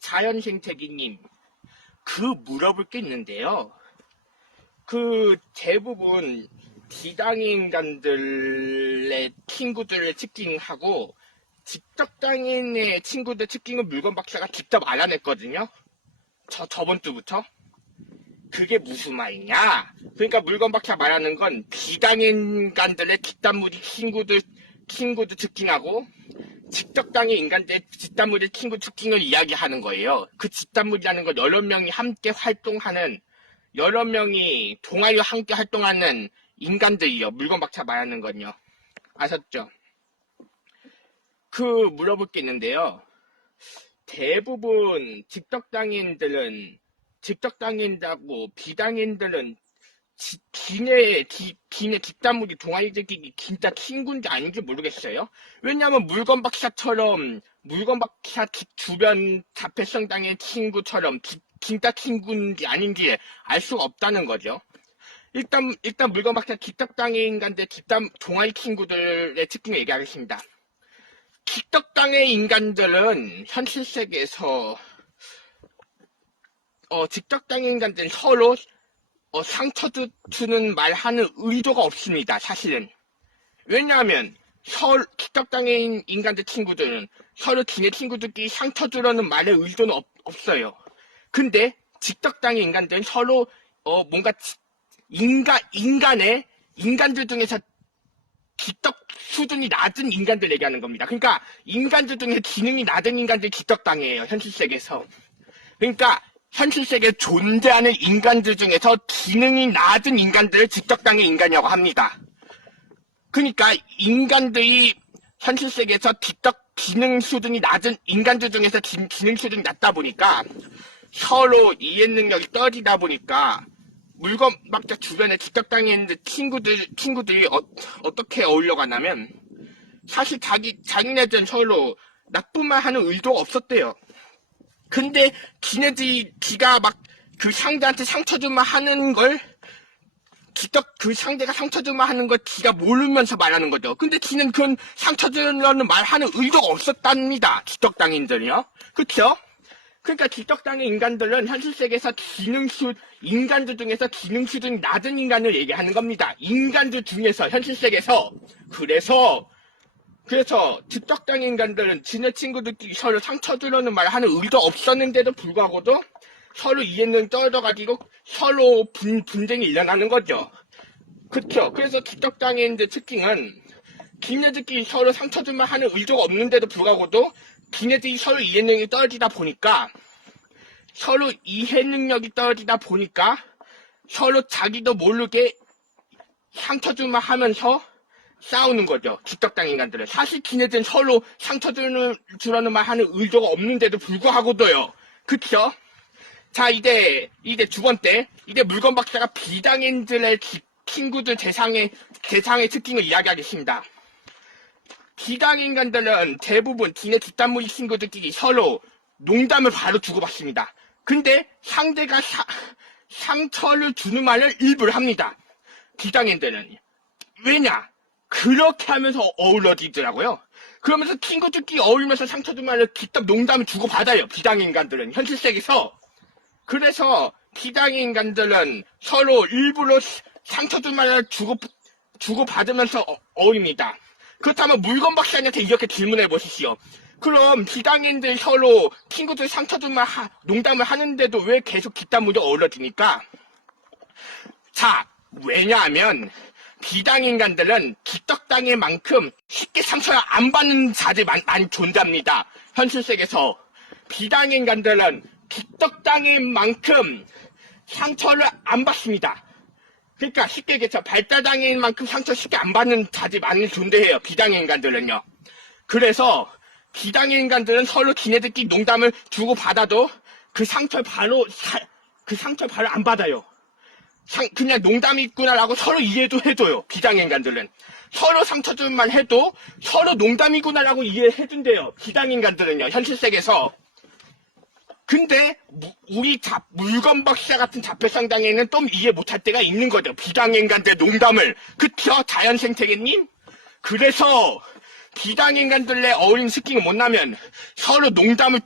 자연생태기님, 물어볼 게 있는데요. 대부분 비당인간들의 친구들을 특징하고 직접당인의 친구들 특징은 물건 박사가 직접 알아냈거든요. 저번 주부터. 그게 무슨 말이냐? 그러니까 물건 박사 말하는 건 비당인간들의 집단무리 친구들 특징하고 직접당의 인간들의 집단무리 친구 특징을 이야기하는 거예요. 그 집단무리라는 건 여러 명이 함께 활동하는, 여러 명이 동아리와 함께 활동하는 인간들이요. 물건 박사 말하는 건요. 아셨죠? 물어볼 게 있는데요. 대부분 직접당인들하고 비당인들은 기내 집단무리 동아리들끼리 진짜 친구인지 아닌지 모르겠어요. 왜냐하면 물건 박사 주변 자폐성당의 친구처럼 진짜 친구인지 아닌지 알 수가 없다는 거죠. 일단 물건 박사 직접당의 인간들 집단 동아리 친구들의 특징을 얘기하겠습니다. 직접당의 인간들은 현실 세계에서 직접당의 인간들은 서로 상처 주는 말하는 의도가 없습니다. 사실은. 왜냐하면 직접당의 인간들 친구들은 서로 지네 친구들끼리 상처 주려는 말의 의도는 없어요. 근데 직접당의 인간들은 서로 뭔가 인간들 중에서 기적 수준이 낮은 인간들 얘기하는 겁니다. 그러니까 인간들 중에 지능이 낮은 인간들이 직접당해요. 현실 세계에서. 그러니까 현실 세계에 존재하는 인간들 중에서 지능이 낮은 인간들을 직접당의 인간이라고 합니다. 그러니까 인간들이 현실 세계에서 지능 수준이 낮은 인간들 중에서 지능 수준이 낮다 보니까 서로 이해 능력이 떨어지다 보니까 물건 박사 주변에 직접당해 있는 친구들이 어떻게 어울려가냐면 사실 자기네들은 서로 나쁜 말 하는 의도가 없었대요. 근데 지가 막 그 상대한테 상처 주마 하는 걸 그 상대가 상처 주마 하는 걸 지가 모르면서 말하는 거죠. 근데 지는 그런 상처 주려는 말 하는 의도가 없었답니다. 직접당인들이요. 그쵸? 그러니까 직접당의 인간들은 현실 세계에서 인간들 중에서 지능 수준이 낮은 인간을 얘기하는 겁니다. 인간들 중에서 현실 세계에서. 그래서 직접당의 인간들은 지네 친구들끼리 서로 상처 주려는 말 하는 의도 없었는데도 불구하고도 서로 이해는 떨어져가지고 서로 분쟁이 일어나는 거죠. 그쵸? 그래서 직접당인들 특징은 지네들끼리 서로 상처 줄 말 하는 의도가 없는데도 불구하고도 지네들이 서로 이해 능력이 떨어지다 보니까 서로 자기도 모르게 상처 줄 말 하면서 싸우는 거죠. 직접당 인간들은. 사실 지네들은 서로 상처 주려는 말 하는 의도가 없는데도 불구하고도요. 그쵸? 자, 이제 두 번째. 이제 물건 박사가 비당인들의 친구들 대상의 특징을 이야기하겠습니다. 비당인간들은 대부분 지네 집단무리 친구들끼리 서로 농담을 바로 주고받습니다. 근데 상대가 상처를 주는 말을 일부러 합니다. 비당인들은. 왜냐? 그렇게 하면서 어우러지더라고요. 그러면서 친구들끼리 어울리면서 상처 주는 말을 직접 농담을 주고받아요. 비당인간들은. 현실 세계에서. 그래서 비당인간들은 서로 일부러 상처 줄 말을 주고받으면서 어울립니다. 그렇다면 물건 박사님한테 이렇게 질문해 보십시오. 그럼 비당인들 서로 친구들 상처 줄 말 농담을 하는데도 왜 계속 집단무리 어우러지니까? 자, 왜냐하면 비당인간들은 직접당의 만큼 쉽게 상처를 안 받는 자들이 많이 존재합니다. 현실 세계에서. 비당인간들은 직접당인 만큼 상처를 안 받습니다. 그러니까 쉽게 얘기해서 발달장애인 만큼 상처 쉽게 안 받는 자들이 많이 존재해요. 비당의 인간들은요. 그래서 비당의 인간들은 서로 지네들끼리 농담을 주고받아도 그 상처를 바로 안 받아요. 그냥 농담이 있구나라고 서로 이해도 해줘요. 비당의 인간들은. 서로 상처 줄만 해도 서로 농담이구나라고 이해해준대요. 비당의 인간들은요. 현실 세계에서. 근데 우리 물건 박사 같은 자폐성당에는 좀 이해 못할 때가 있는 거죠. 비당인간들 농담을. 그쵸? 자연생태계님? 그래서 비당인간들의 어울림 스킨을 못나면 서로 농담을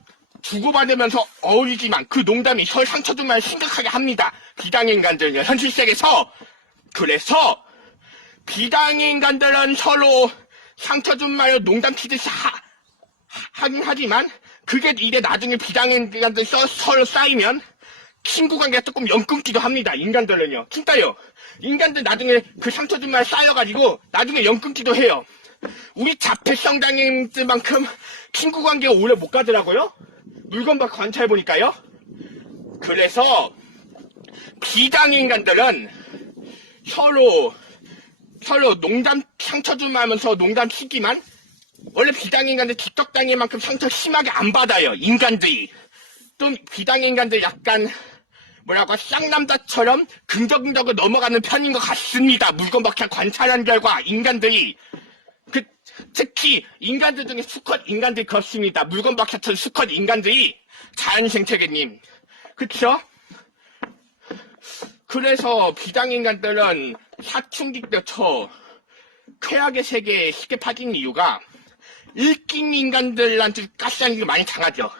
주고받으면서 어울리지만 그 농담이 혈 상처 준 말 심각하게 합니다. 비당의 인간들은요, 현실세계에서. 그래서 비당의 인간들은 서로 상처 준 말로 농담 치듯이 하긴 하지만 그게 이제 나중에 비당의 인간들 서로 쌓이면 친구 관계가 조금 연 끊기도 합니다. 인간들은요. 진짜요. 인간들 나중에 그 상처 준 말 쌓여가지고 나중에 연 끊기도 해요. 우리 자폐성장님들만큼 친구 관계가 오래 못 가더라고요. 물건 봐 관찰해보니까요. 그래서 비당의 인간들은 서로 농담 상처 좀 하면서 농담 치지만 원래 비당의 인간들 뒷덕당의 만큼 상처 심하게 안 받아요. 인간들이. 좀 비당의 인간들 약간 뭐라고 쌍남자처럼 긍정적으로 넘어가는 편인 것 같습니다. 물건 박사 관찰한 결과 인간들이 특히 인간들 중에 수컷 인간들이 그렇습니다. 물건 박사처럼 수컷 인간들이 자연생태계님. 그쵸? 그래서 비당인간들은 사춘기 때부터 쾌악의 세계에 쉽게 빠지는 이유가 일진 인간들한테 가스하는 게 많이 당하죠.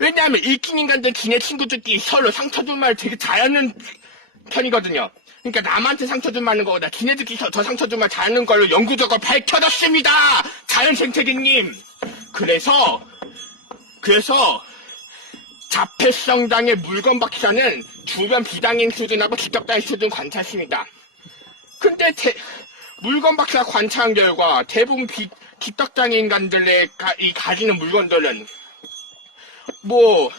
왜냐하면 일진 인간들 지네 친구들끼리 서로 상처 준 말 되게 잘하는 편이거든요. 그러니까 남한테 상처 좀 맞는 거보다 지네들끼리 더 상처 좀 잘하는 걸로 연구적으로 밝혀졌습니다. 자연생태계님. 그래서 자폐성장의 물건 박사는 주변 비당인 수준하고 뒷덕당인 수준 관찰했습니다. 근데 물건 박사 관찰한 결과 대부분 뒷덕당인 인간들의 가지는 물건들은 뭐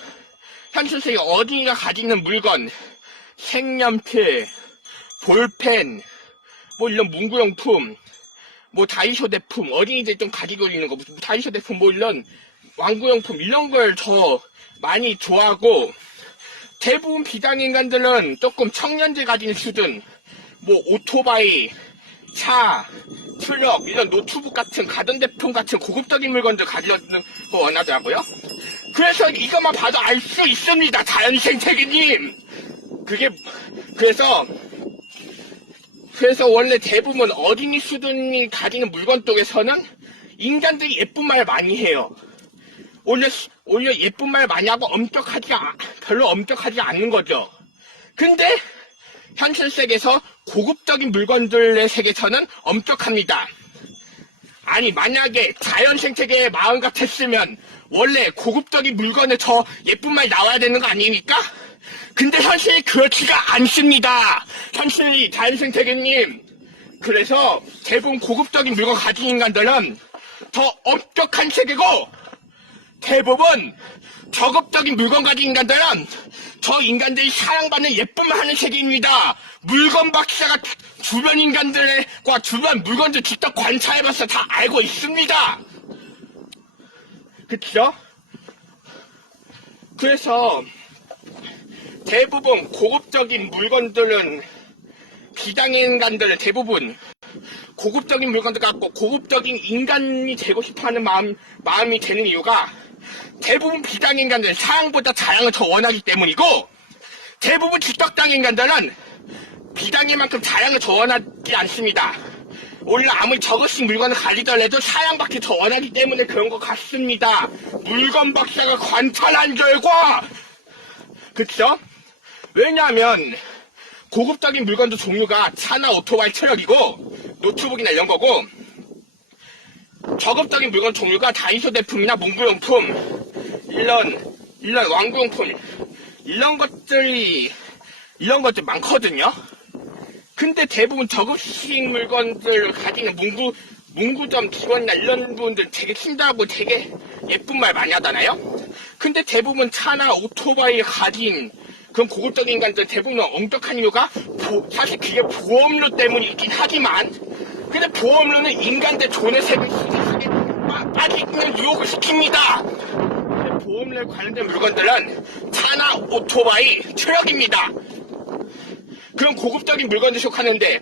현실세계 어린이가 가지는 물건, 색연필, 볼펜, 뭐 이런 문구용품, 뭐 다이소 제품, 어린이들 좀 가지고 있는 거, 다이소 제품 뭐 이런 왕구용품 이런 걸 더 많이 좋아하고, 대부분 비당인간들은 조금 청년들 가지는 수준, 뭐 오토바이, 차, 트럭, 이런 노트북 같은 가전제품 같은 고급적인 물건들 가지는 거 원하더라고요. 그래서 이것만 봐도 알 수 있습니다. 자연생태계님. 그래서 원래 대부분 어린이 수준이 가지는 물건 쪽에서는 인간들이 예쁜 말 많이 해요. 오히려 예쁜 말 많이 하고 별로 엄격하지 않는 거죠. 근데 현실 세계에서 고급적인 물건들의 세계에서는 엄격합니다. 아니 만약에 자연 생태계의 마음 같았으면 원래 고급적인 물건에 더 예쁜 말 나와야 되는 거 아닙니까? 근데 현실이 그렇지가 않습니다. 현실이 자연생태계님. 그래서 대부분 고급적인 물건 가진 인간들은 더 엄격한 세계고, 대부분 저급적인 물건 가진 인간들은 저 인간들이 사랑받는 예쁨을 하는 세계입니다. 물건 박사가 주변 인간들과 주변 물건들 직접 관찰해봐서 다 알고 있습니다. 그쵸? 그래서 대부분 고급적인 물건들은 비당인간들은 대부분 고급적인 물건들 갖고 고급적인 인간이 되고 싶어하는 마음이 되는 이유가 대부분 비당인간들은 사랑보다 자랑을 더 원하기 때문이고, 대부분 뒷덕당인간들은 비당인만큼 자랑을 더 원하지 않습니다. 오히려 아무리 저것씩 물건을 가지더라도 사랑받기 더 원하기 때문에 그런 것 같습니다. 물건 박사가 관찰한 결과. 그쵸? 왜냐하면 고급적인 물건도 종류가 차나 오토바이, 트럭이고 노트북이나 이런 거고, 저급적인 물건 종류가 다이소 제품이나 문구용품, 이런 왕구용품, 이런 것들 많거든요. 근데 대부분 저급식 물건들 가지는 문구점 직원이나 이런 분들 되게 친절하고 되게 예쁜 말 많이 하잖아요. 근데 대부분 차나 오토바이 가진 그런 고급적인 인간들 대부분 엄격한 이유가 사실 그게 보험료 때문이긴 하지만, 근데 보험료는 인간들 돈의 세계 빠지는 유혹을 시킵니다. 근데 보험료에 관련된 물건들은 차나 오토바이, 트럭입니다. 그런 고급적인 물건들 속하는데,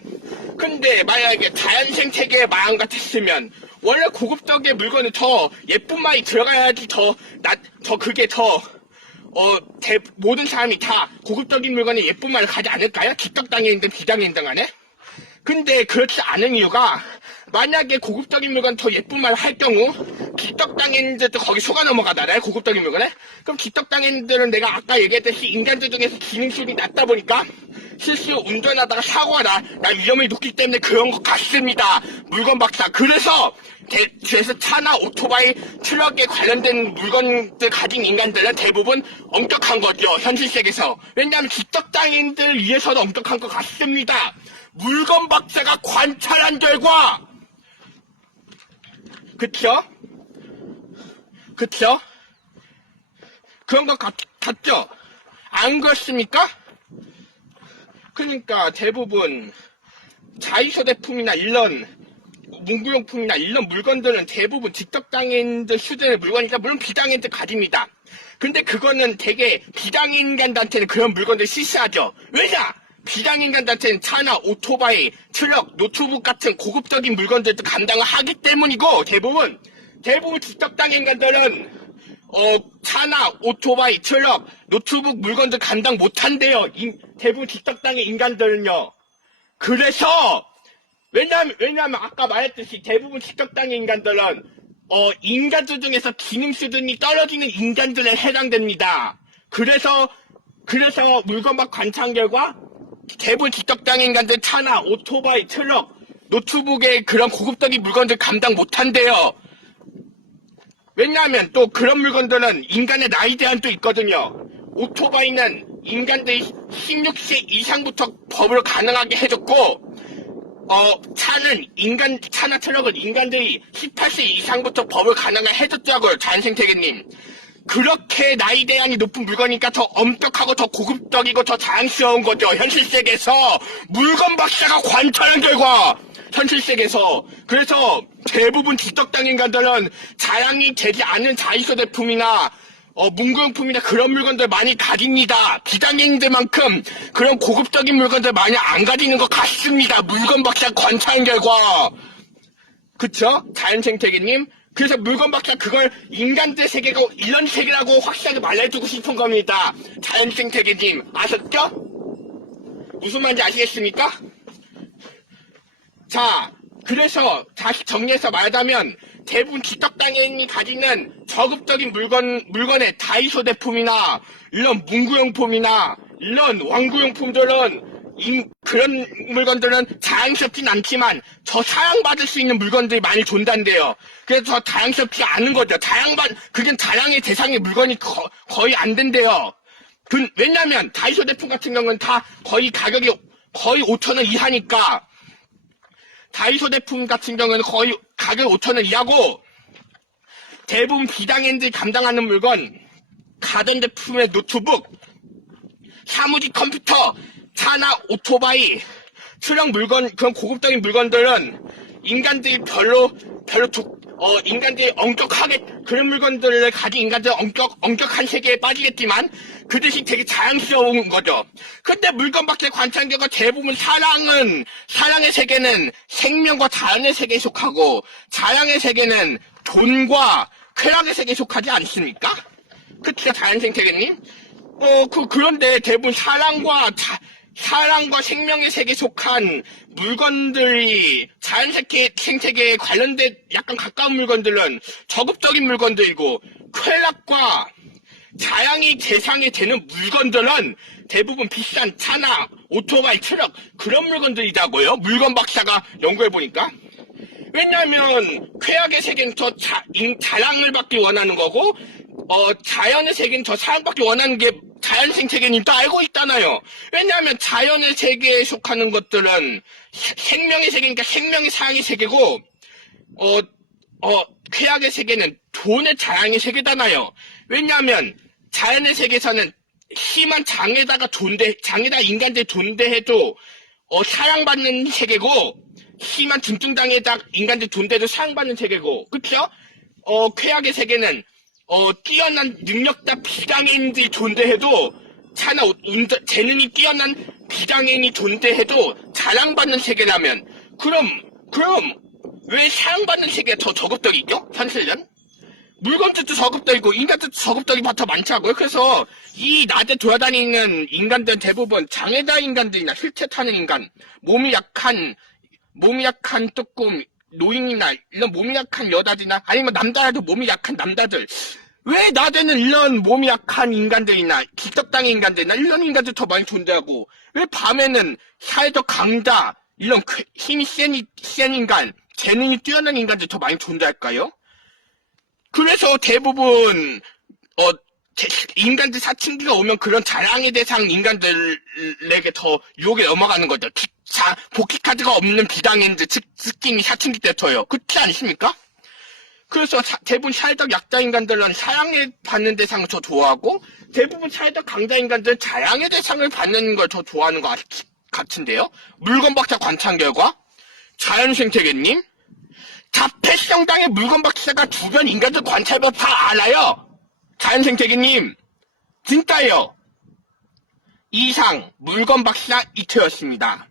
근데 만약에 자연생태계의 마음 같았으면 원래 고급적인 물건은 더 예쁜 말이 들어가야지 모든 사람이 다 고급적인 물건에 예쁜 말을 가지 않을까요? 뒷덕당인든 비당인든 간에. 근데 그렇지 않은 이유가, 만약에 고급적인 물건 더 예쁜 말을 할 경우 기떡당했는데도 거기 속아 넘어가잖아요. 고급적인 물건에. 그럼 기떡당했는데는 내가 아까 얘기했듯이 인간들 중에서 기능술이 낮다 보니까 실수 운전하다가 사고가 나 위험이 높기 때문에 그런 것 같습니다. 물건 박사. 그래서 차나 오토바이, 트럭에 관련된 물건들 가진 인간들은 대부분 엄격한 거죠. 현실 세계에서. 왜냐하면 기떡당인들 위해서도 엄격한 것 같습니다. 물건 박사가 관찰한 결과, 그쵸? 그런 것 같죠? 안 그렇습니까? 그러니까 대부분 자유소대품이나 이런 문구용품이나 이런 물건들은 대부분 직접당인들 수준의 물건이니까 물론 비당인들 가집니다. 근데 그거는 되게 비당인간한테는 그런 물건들 시시하죠. 왜냐? 비당인간한테는 차나 오토바이, 트럭, 노트북 같은 고급적인 물건들도 감당을 하기 때문이고 대부분 직접당인간들은 차나 오토바이, 트럭, 노트북 물건들 감당 못한대요. 대부분 직접당의 인간들은요. 그래서 왜냐하면 아까 말했듯이 대부분 직접당의 인간들은 인간들 중에서 기능 수준이 떨어지는 인간들에 해당됩니다. 그래서 물건박 관찰 결과 대부분 직접당의 인간들 차나 오토바이, 트럭, 노트북의 그런 고급적인 물건들 감당 못한대요. 왜냐하면 또 그런 물건들은 인간의 나이 제한도 있거든요. 오토바이는 인간들이 16세 이상부터 법으로 가능하게 해줬고, 차나 트럭은 인간들이 18세 이상부터 법을 가능하게 해줬다고요, 자연생태계님. 그렇게 나이 제한이 높은 물건이니까 더 엄격하고 더 고급적이고 더 자연스러운 거죠. 현실 세계에서 물건 박사가 관찰한 결과 현실 세계에서. 그래서 대부분 기떡당 인간들은 자양이 되지 않은 자유소대품이나 문구용품이나 그런 물건들 많이 가집니다. 비당인들만큼 그런 고급적인 물건들 많이 안 가지는 것 같습니다. 물건 박사 관찰한 결과. 그쵸? 자연생태계님. 그래서 물건 박사 그걸 인간들 세계가 이런 세계라고 확실하게 말해주고 싶은 겁니다. 자연생태계님. 아셨죠? 무슨 말인지 아시겠습니까? 자, 그래서 다시 정리해서 말하자면 대부분 기떡당인이 가지는 저급적인 물건의 다이소대품이나 이런 문구용품이나 이런 왕구용품들은 그런 물건들은 자랑스럽진 않지만 더 사랑받을 수 있는 물건들이 많이 존단돼요. 그래서 더 자랑스럽지 않은 거죠. 그게 자랑의 대상의 물건이 거의 안 된대요. 왜냐면 다이소대품 같은 경우는 다 거의 가격이 거의 5,000원 이하니까 다이소대품 같은 경우는 거의 가격 5,000원 이하고 대부분 비당인들이 감당하는 물건 가전제품의 노트북, 사무직 컴퓨터, 차나 오토바이, 트럭 물건, 그런 고급적인 물건들은 인간들이 인간들이 엄격하게 그런 물건들을 가진 인간들은 엄격한 세계에 빠지겠지만 그 대신 되게 자연스러운 거죠. 근데 물건 밖에 관찰한 결과 대부분 사랑의 세계는 생명과 자연의 세계에 속하고 자양의 세계는 돈과 쾌락의 세계에 속하지 않습니까? 그쵸, 자연생태계님? 그런데 대부분 사랑과 생명의 세계에 속한 물건들이 자연생태계에 관련된 약간 가까운 물건들은 저급적인 물건들이고 쾌락과 자양이 대상이 되는 물건들은 대부분 비싼 차나 오토바이, 트럭 그런 물건들이라고요. 물건 박사가 연구해보니까. 왜냐하면 쾌락의 세계는 더 자랑을 받기 원하는 거고 자연의 세계는 더 사랑받기 원하는 게 자연생태계님도 알고 있잖아요. 왜냐하면 자연의 세계에 속하는 것들은 생명의 세계니까 생명의 사랑의 세계고 쾌락의 세계는 돈의 자랑의 세계잖아요. 왜냐하면 자연의 세계에서는 심한 장애다 인간들이 존대해도 사랑받는 세계고 심한 중증장애다 인간들이 존대해도 사랑받는 세계고 그쵸? 쾌락의 세계는 뛰어난 능력자 비장애인들이 존재해도 재능이 뛰어난 비장애인이 존재해도 자랑받는 세계라면 그럼 왜 사랑받는 세계가 더 저급적이죠? 현실은? 물건들도 저급적이고 인간들도 저급적이 더 많다고요. 그래서 이 낮에 돌아다니는 인간들은 대부분 장애다 인간들이나 휠체어 타는 인간, 몸이 약한 조금 노인이나 이런 몸이 약한 여자들이나 아니면 남자라도 몸이 약한 남자들 왜 낮에는 이런 몸이 약한 인간들이나 기적당의 인간들이나 이런 인간들 더 많이 존재하고 왜 밤에는 사회적 강자 이런 힘이 센 인간 재능이 뛰어난 인간들 더 많이 존재할까요? 그래서 대부분 인간들 사춘기가 오면 그런 자랑의 대상 인간들에게 더 유혹에 넘어가는 거죠. 복귀 카드가 없는 비당인들 특히 사춘기 때부터요. 그렇지 않습니까? 그래서 대부분 사회적 약자 인간들은 사랑을 받는 대상을 더 좋아하고 대부분 사회적 강자 인간들은 자랑의 대상을 받는 걸 더 좋아하는 것 같은데요. 물건박사 관찰 결과 자연생태계님 자폐성당의 물건박사가 주변 인간들 관찰해서 다 알아요. 자연생태계님 진짜요. 이상 물건박사 이태였습니다.